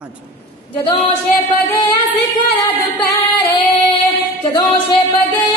ਹਾਂਜੀ। ਜਦੋਂ ਛਿਪ ਗਿਆ ਸਿਖਰ ਦੁਪਹਿਰੇ ਜਦੋਂ ਛਿਪ ਗਿਆ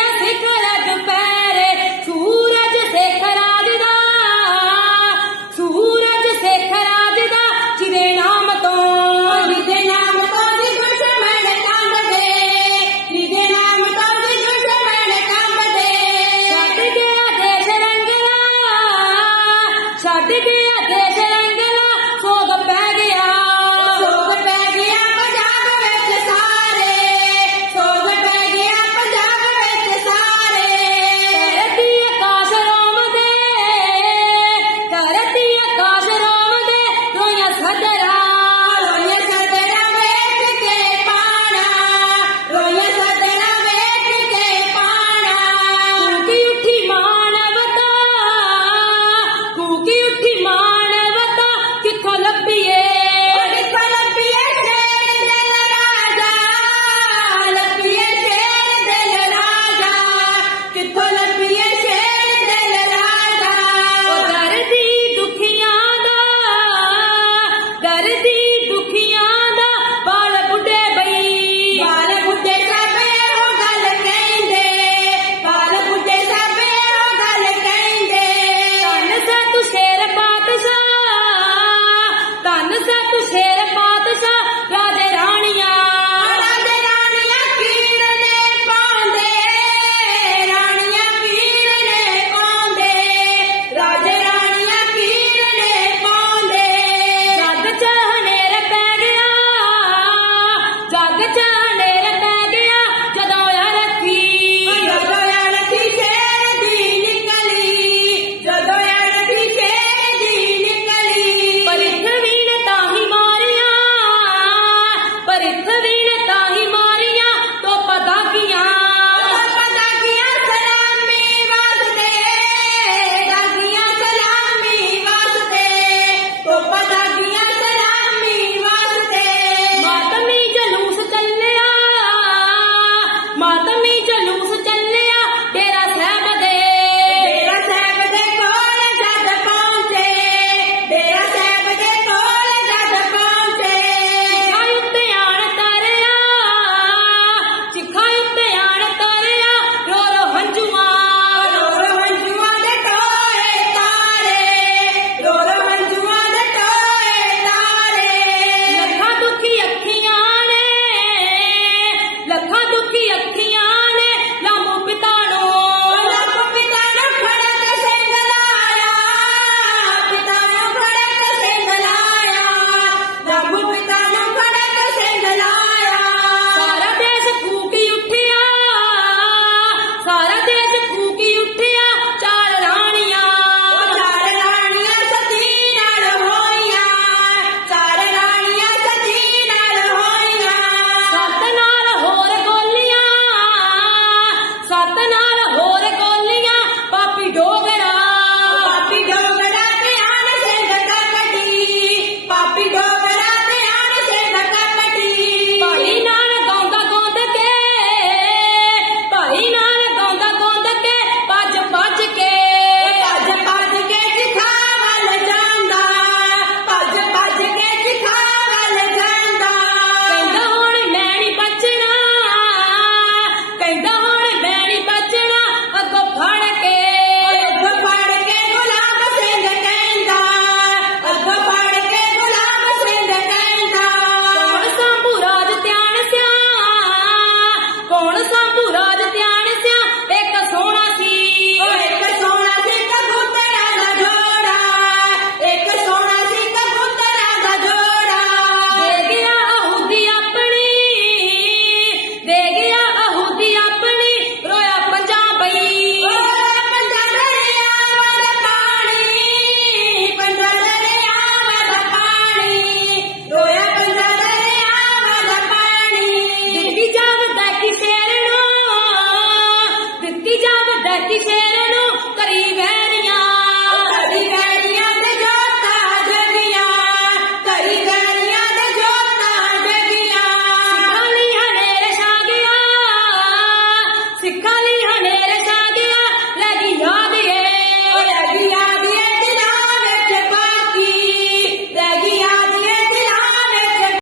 Maduro